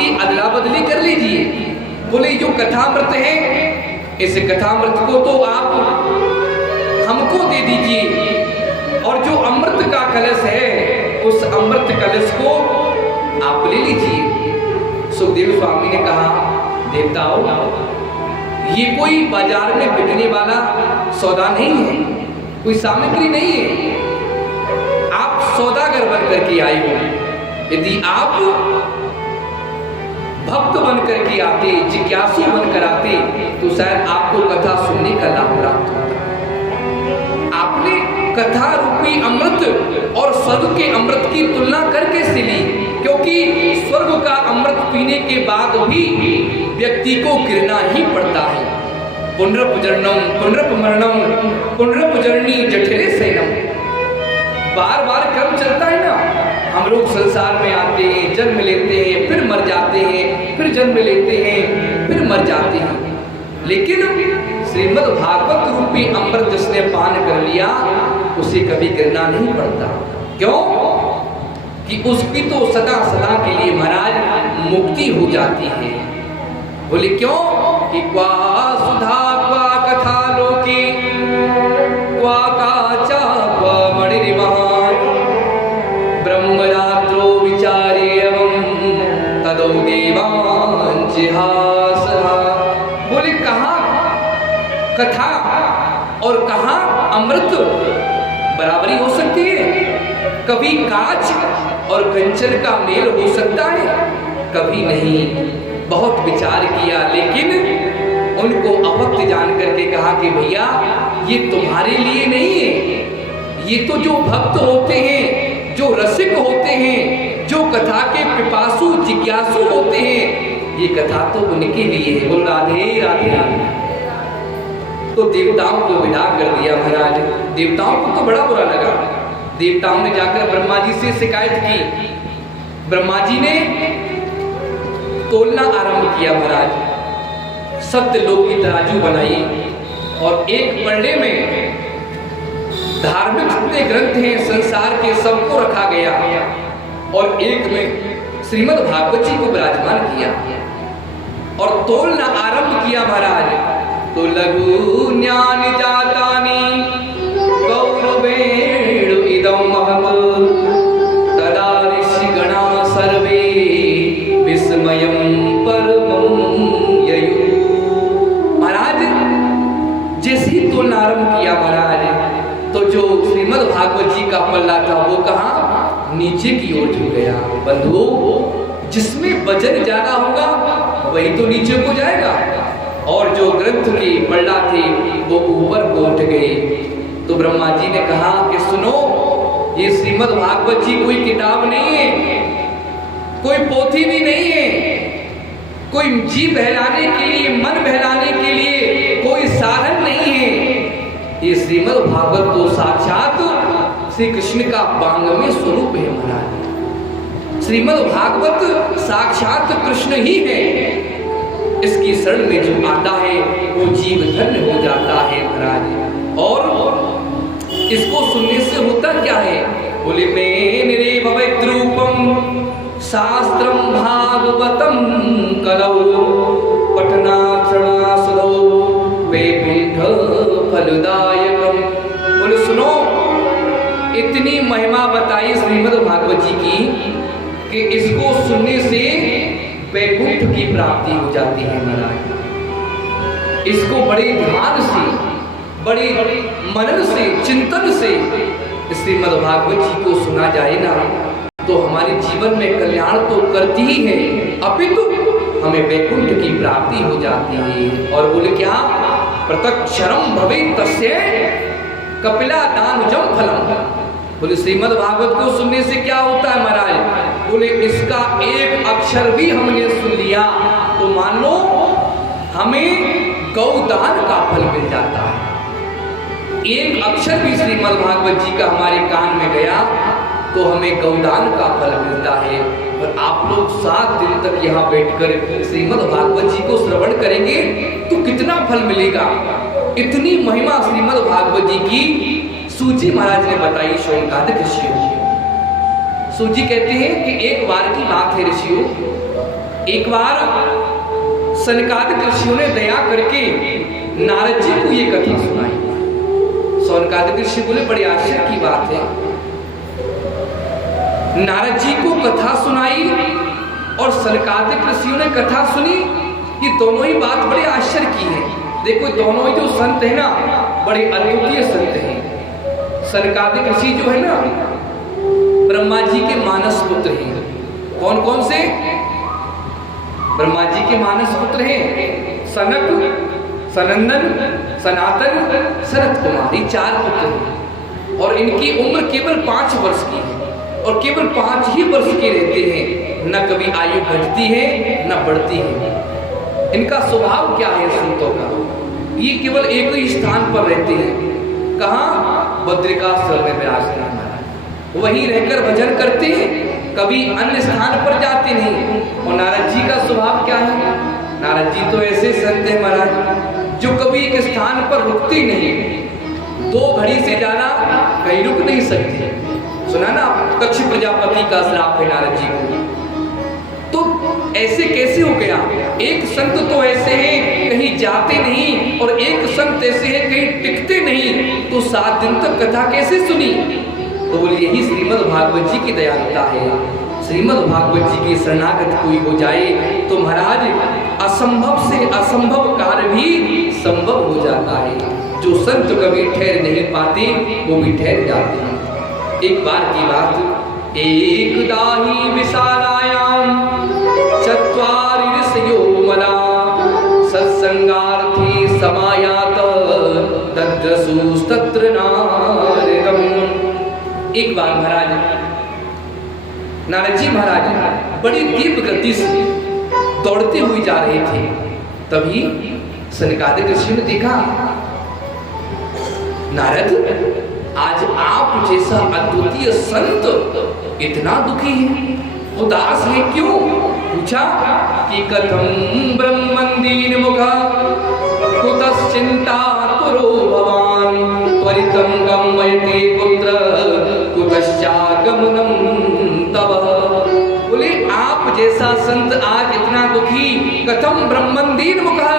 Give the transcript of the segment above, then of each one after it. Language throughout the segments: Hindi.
की अदला बदली कर लीजिए। बोले जो कथामृत है, इस कथामृत को तो आप हमको दे दीजिए, और जो अमृत का कलश है उस अमृत कलश को आप ले लीजिए। सुखदेव स्वामी ने कहा, देवताओं, ये कोई बाजार में बिकने वाला सौदा नहीं है, कोई सामग्री नहीं है। आप सौदागर बनकर के आए हो। यदि आप भक्त बनकर के आते, जिज्ञासु बनकर आते, तो शायद आपको कथा सुनने का लाभ प्राप्त होता। आपने कथा रूपी अमृत और स्वर्ग के अमृत की तुलना करके से ली, क्योंकि स्वर्ग का अमृत पीने के बाद भी व्यक्ति को गिरना ही पड़ता है। पुनरपुजरणम पुनरपुमरणम पुनरपुजरणी जठरे सैनम, बार बार क्रम चलता है ना। हम लोग संसार में आते हैं, जन्म लेते हैं, फिर मर जाते हैं, फिर जन्म लेते हैं, फिर मर जाते हैं। लेकिन श्रीमद् भागवत रूपी अमृत जिसने पान कर लिया, उसे कभी गिरना नहीं पड़ता। क्यों? कि उसकी तो सदा सदा के लिए महाराज मुक्ति हो जाती है। बोले क्यों? कि क्वा सुधा क्वा कथा लोके क्वा काचा क्वा मणिर्महान ब्रह्मरात्रो विचारे एवं तदो देवांच हासहा। बोले कहाँ कथा और कहाँ अमृत बराबरी हो सकती है? कभी कांच और कंचन का मेल हो सकता है? कभी नहीं। बहुत विचार किया, लेकिन उनको अभक्त जान करके कहा कि भैया ये तुम्हारे लिए नहीं है, ये तो जो भक्त होते हैं, जो रसिक होते हैं, जो कथा के पिपासु जिज्ञासु होते हैं, ये कथा तो उनके लिए है। बोल राधे राधे। तो देवताओं को विदा कर दिया महाराज। देवताओं को तो बड़ा बुरा लगा। देवताओं ने जाकर ब्रह्मा जी से शिकायत की। ब्रह्मा जी ने तोलना आरंभ किया महाराज। सत्यलोक की तराजू बनाई और एक पलड़े में धार्मिक जितने ग्रंथ हैं संसार के, सबको रखा गया, और एक में श्रीमद् भागवत जी को विराजमान किया और तोलना आरंभ किया महाराज। तो लघु ज्ञान जातानि कौरवेण इदं महत् तदा ऋषिगणा सर्वे विस्मयं परमं ययु। महाराज जैसे ही तोलना आरंभ किया महाराज, तो जो श्रीमद् भागवत जी का पल्ला था वो कहाँ? नीचे की ओर झुक गया। बंधुओं, जिसमें वजन ज्यादा होगा वही तो नीचे को जाएगा, और जो ग्रंथ के पल्ला थे वो ऊपर को उठ गए। तो ब्रह्मा जी ने कहा कि सुनो, ये श्रीमद् भागवत जी कोई किताब नहीं है, कोई पोथी भी नहीं है, कोई जी बहलाने के लिए, मन बहलाने के लिए कोई साधन नहीं है। ये श्रीमद् भागवत तो साक्षात श्री कृष्ण का वांग्मय स्वरूप है महाराज। श्रीमद् भागवत साक्षात कृष्ण ही है। इसकी शरण में जो आता है वो जीव धन्य हो जाता है महाराज। और इसको सुनने से होता क्या है? बोले मेरे पवित्रूपम शास्त्रम भागवतम कलौ पठनाश्रणा सुधौ वैकुंठ फलदायकम। बोले सुनो, इतनी महिमा बताई श्रीमद् भागवत जी की कि इसको सुनने से वैकुंठ की प्राप्ति हो जाती है महाराज। इसको बड़े ध्यान से, बड़े मनन से, चिंतन से श्रीमद् भागवत जी को सुना जाए ना, तो हमारे जीवन में कल्याण तो करती ही है, अपितु हमें वैकुंठ की प्राप्ति हो जाती है। और बोले क्या? प्रत्यक्षरम भवेत् तस्य कपिला दानुजम फलम। बोले श्रीमद् भागवत को सुनने से क्या होता है महाराज? बोले इसका एक अक्षर भी हमने सुन लिया तो मान लो हमें गौदान का फल मिल जाता है। एक अक्षर भी श्रीमद् भागवत जी का हमारे कान में गया तो हमें गौदान का फल मिलता है। और आप लोग 7 दिन तक यहाँ बैठकर श्रीमद् भागवत जी को श्रवण करेंगे तो कितना फल मिलेगा। इतनी महिमा श्रीमद् भागवत जी की सूजी महाराज ने बताई शौनकादिक ऋषियों। सूजी कहते हैं कि एक बार की बात है ऋषियों एक बार सनकादिक ऋषियों ने दया करके नारद जी को ये कथा सुनाई। सनकादिक ऋषि बोले बड़ी आश्चर्य की बात है, नारद जी को कथा सुनाई और सनकादिक ऋषियों ने कथा सुनी। ये दोनों ही बात बड़े आश्चर्य की है। देखो दोनों ही जो संत है ना बड़े अद्वितीय संत हैं। सनकादिक ऋषि जो है ना ब्रह्मा जी के मानस पुत्र हैं। कौन कौन से? ब्रह्मा जी के मानस पुत्र हैं सनक, सनंदन, सनातन, सनत कुमार, ये 4 पुत्र हैं और इनकी उम्र केवल 5 वर्ष की है और केवल 5 ही वर्ष के रहते हैं। न कभी आयु घटती है न बढ़ती है। इनका स्वभाव क्या है संतों का? ये केवल एक ही स्थान पर रहते हैं। कहाँ? बद्रिकाश्रम में विराजमान है, वहीं रहकर भजन करते हैं, कभी अन्य स्थान पर जाते नहीं। और नारद जी का स्वभाव क्या है? नारद जी तो ऐसे संत हैं महाराज जो कभी एक स्थान पर रुकते नहीं। 2 घड़ी से ज्यादा कहीं रुक नहीं सकते। सुना ना दक्ष प्रजापति का श्राप है नारद जी को। तो ऐसे कैसे हो गया? एक संत तो ऐसे हैं कहीं जाते नहीं और एक संत ऐसे हैं कहीं टिकते नहीं, तो 7 दिन तक कथा कैसे सुनी? तो बोले यही श्रीमद् भागवत जी की दयालुता है। श्रीमद् भागवत जी के शरणागत कोई हो जाए तो महाराज असंभव से असंभव कार्य भी संभव हो जाता है। जो संत कभी ठहर नहीं पाते वो भी ठहर जाते हैं। एक बार की बात, एक दाही विशालायाम चत्वारि ऋषयो मला सत्संगार्थी समायात तद्रसुस्तत्र नारदम्। एक बार महाराज नारद जी महाराज बड़ी तीव्र गति से दौड़ते हुए जा रहे थे। तभी सनकादिक ऋषि ने देखा, नारद आज आप जैसा अद्वितीय संत इतना दुखी है, उदास है, क्यों? पूछा कि कथम ब्रह्मंदीन मुखा कुतश्चिंता कुरो भवान त्वरितं गमयते पुत्र कुतश्चागमनं तव। बोले आप जैसा संत आज इतना दुखी, कथम ब्रह्मंदीन मुखा,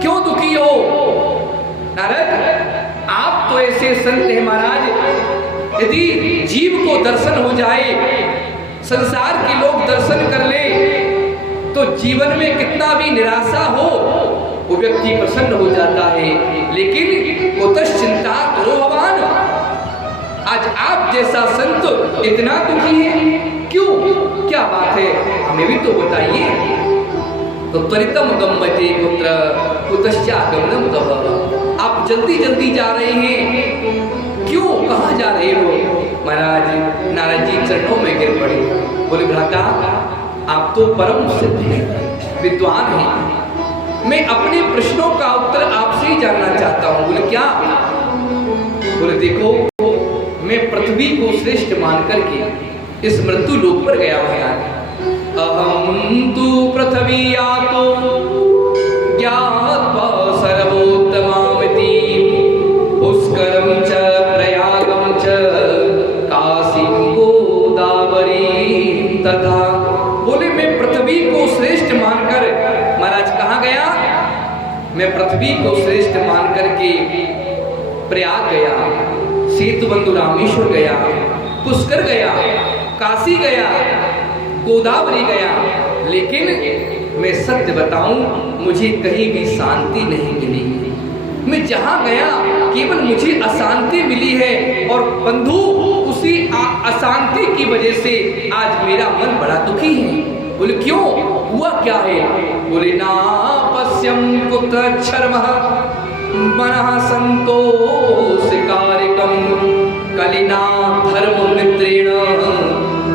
क्यों दुखी हो? नारद आप तो ऐसे संत हैं महाराज, यदि जीव को दर्शन हो जाए, संसार के लोग दर्शन कर ले तो जीवन में कितना भी निराशा हो वो व्यक्ति प्रसन्न हो जाता है। लेकिन कुतश्चिंता कुरो भवान, आज आप जैसा संत इतना दुखी है, क्यों? क्या बात है, हमें भी तो बताइए। तो त्वरितम गम्यते पुत्र कुतश्चागमनं तव, आप जल्दी जल्दी जा रहे हैं, क्यों? कहाँ जा रहे हो? महाराज नारद जी चरणों में गिर पड़े। बोले भ्राता आप तो परम सिद्ध हैं, विद्वान हैं, मैं अपने प्रश्नों का उत्तर आपसे ही जानना चाहता हूँ। बोले क्या? बोले देखो मैं पृथ्वी को श्रेष्ठ मान करके इस मृत्यु लोक पर गया हूँ यार। अहम तु पृथ्वी आतो ज्ञात्वा सर्वोत्तमामिति पुष्करं च प्रयागं च काशीं गोदावरी तथा। बोले मैं पृथ्वी को श्रेष्ठ मानकर, महाराज कहाँ गया? मैं पृथ्वी को श्रेष्ठ मान करके प्रयाग गया, सेतुबंधु रामेश्वर गया, पुष्कर गया, काशी गया, गोदावरी गया, लेकिन मैं सत्य बताऊं मुझे कहीं भी शांति नहीं मिली। मैं जहां गया केवल मुझे अशांति मिली है और बंधु उसी अशांति की वजह से आज मेरा मन बड़ा दुखी है। बोले क्यों? हुआ क्या है? बोले ना पश्यम कुत्र शर्मः मनः संतोषिकारकं कलिना धर्म मित्रेण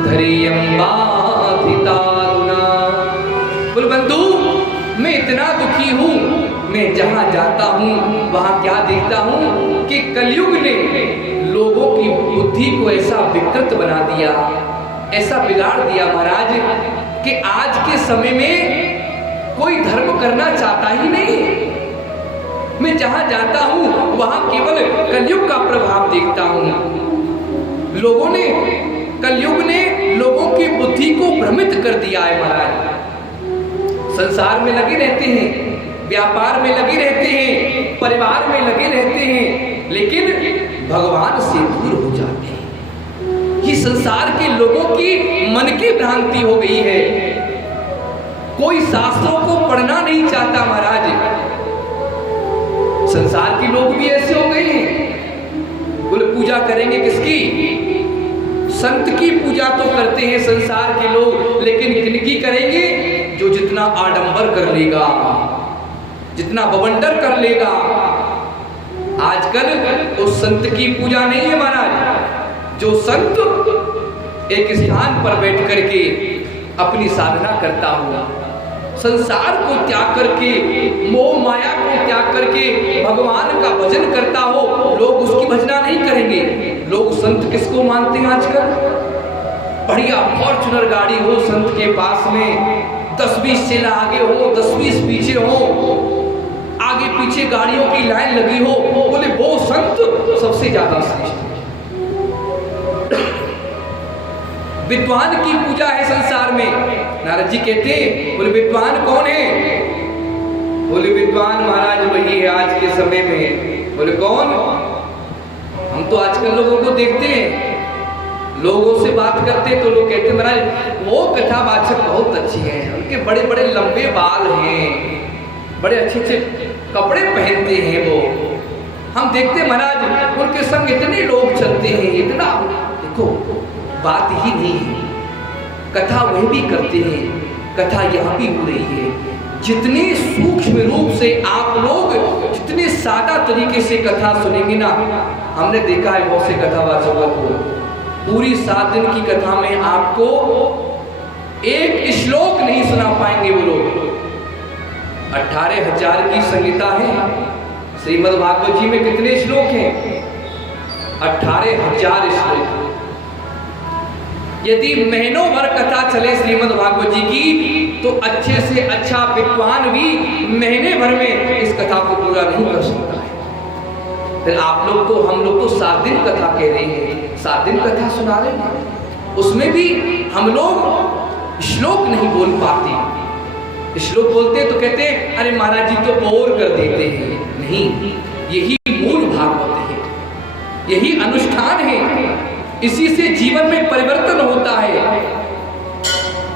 धैर्यं बाधितारुणा। बोले बंधु मैं इतना दुखी हूँ, मैं जहाँ जाता हूँ वहाँ क्या देखता हूँ कि कलयुग ने लोगों की बुद्धि को ऐसा विकृत बना दिया, ऐसा बिगाड़ दिया महाराज कि आज के समय में कोई धर्म करना चाहता ही नहीं। मैं जहां जाता हूं वहां केवल कलयुग का प्रभाव देखता हूं। कलयुग ने लोगों की बुद्धि को भ्रमित कर दिया है महाराज। संसार में लगे रहते हैं, व्यापार में लगे रहते हैं, परिवार में लगे रहते हैं, लेकिन भगवान से दूर हो जाते हैं। ये संसार के लोगों की मन की भ्रांति हो गई है। कोई शास्त्रों को पढ़ना नहीं चाहता महाराज। संसार के लोग भी ऐसे हो गए हैं। बोले पूजा करेंगे किसकी? संत की पूजा तो करते हैं संसार के लोग, लेकिन किनकी करेंगे? जो जितना आडंबर कर लेगा, जितना बवंडर कर लेगा। आजकल उस संत की पूजा नहीं है महाराज, जो संत एक स्थान पर बैठ करके अपनी साधना करता हुआ, संसार को त्याग करके, मोह माया को त्याग करके भगवान का भजन करता हो, लोग उसकी भजना नहीं करेंगे। लोग संत किसको मानते हैं आजकल? बढ़िया फॉर्च्यूनर गाड़ी हो संत के पास में, 10-20 चेला आगे हो, 10-20 पीछे हो, आगे पीछे गाड़ियों की लाइन लगी हो, बोले वो संत सबसे ज्यादा श्रेष्ठ। विद्वान की पूजा है संसार में। नारद जी कहते हैं, बोले विद्वान कौन है? बोले विद्वान महाराज वही है आज के समय में। बोले कौन? हम तो आजकल लोगों को देखते हैं, लोगों से बात करते तो लोग कहते हैं महाराज वो कथावाचक बहुत अच्छी है, उनके बड़े बड़े लंबे बाल हैं, बड़े अच्छे अच्छे कपड़े पहनते हैं वो। हम देखते महाराज उनके संग इतने लोग चलते हैं, इतना। देखो बात ही नहीं है, कथा वह भी करते हैं, कथा यहाँ भी हो रही है। जितने सूक्ष्म रूप से आप लोग जितने सादा तरीके से कथा सुनेंगे ना, हमने देखा है बहुत से कथावाचकों को, पूरी 7 दिन की कथा में आपको एक श्लोक नहीं सुना पाएंगे वो लोग। 18,000 की संहिता है। श्रीमद् भागवत जी में कितने श्लोक हैं? 18,000 श्लोक। यदि महीनों भर कथा चले श्रीमद् भागवत जी की, तो अच्छे से अच्छा विद्वान भी महीने भर में इस कथा को पूरा नहीं कर सकता है। फिर आप लोग तो, हम लोग तो 7 दिन कथा कह रहे हैं, 7 दिन कथा सुना रहे हैं, उसमें भी हम लोग श्लोक नहीं बोल पाते। श्लोक बोलते तो कहते हैं अरे महाराज जी तो बोर कर देते हैं। नहीं, यही मूल भागवत है, यही अनुष्ठान है, इसी से जीवन में परिवर्तन होता है,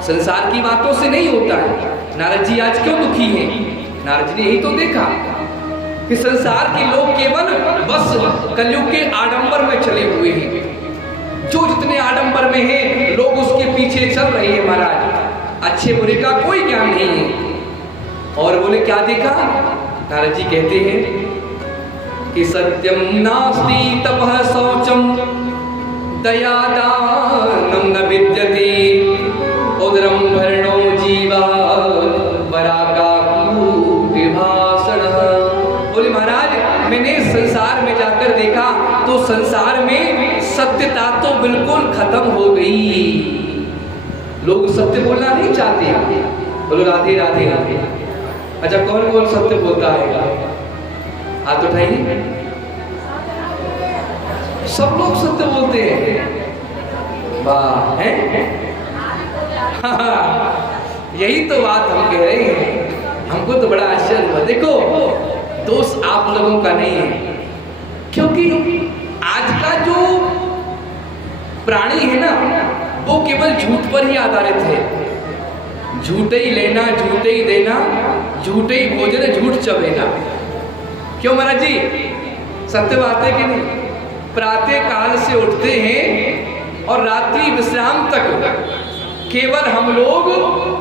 संसार की बातों से नहीं होता है। नारद जी आज क्यों दुखी हैं? नारद जी ने यही तो देखा कि संसार के लोग केवल बस कलयुग के आडंबर में चले हुए हैं। जो जितने आडंबर में हैं, लोग उसके पीछे चल रहे हैं महाराज। अच्छे बुरे का कोई ज्ञान नहीं है। और बोले क्या देखा? नारद जी कहते हैं कि सत्यम नास्ति तपः शौचम दया दानम न विद्यते उदरम भरणो जीवा वराका विभाषण। बोले महाराज मैंने संसार में जाकर देखा तो संसार में सत्यता तो बिल्कुल खत्म हो गई। लोग सत्य बोलना नहीं चाहते। बोलो राधे राधे राधे। अच्छा कौन कौन सत्य बोलता है? हाथ उठाइए। सब लोग सत्य बोलते हैं। वाह है। यही तो बात हम कह रहे हैं। हमको तो बड़ा आश्चर्य हुआ। देखो दोष आप लोगों का नहीं है, क्योंकि आज का जो प्राणी है ना, वो केवल झूठ पर ही आधारित है। झूठे ही लेना, झूठे ही देना, झूठे ही भोजन, झूठ चबेना। क्यों महाराज जी? सत्य बात है कि नहीं? प्रातः काल से उठते हैं और रात्रि विश्राम तक केवल हम लोग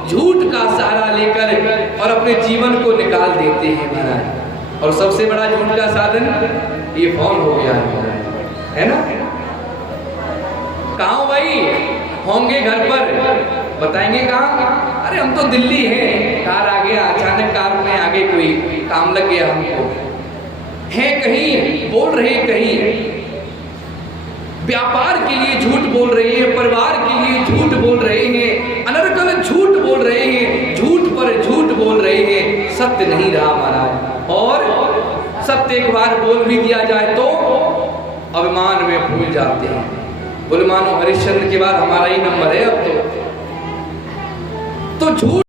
झूठ का सहारा लेकर और अपने जीवन को निकाल देते हैं महाराज। और सबसे बड़ा झूठ का साधन ये फोन हो गया है ना? कहाँ भाई? होंगे घर पर, बताएंगे कहाँ? अरे हम तो दिल्ली हैं, कार आ गया, अचानक कार में आगे कोई काम लग गया हमको, है कहीं, बोल रहे कहीं, व्यापार के लिए झूठ बोल रहे हैं, परिवार के लिए झूठ बोल रहे हैं, अनर्गल झूठ बोल रहे हैं, झूठ पर झूठ बोल रहे हैं, सत्य नहीं रहा महाराज। और सत्य एक बार बोल भी दिया जाए तो अभिमान में भूल जाते हैं। बोले मानो हरिश्चंद्र के बाद हमारा ही नंबर है अब तो। तो झूठ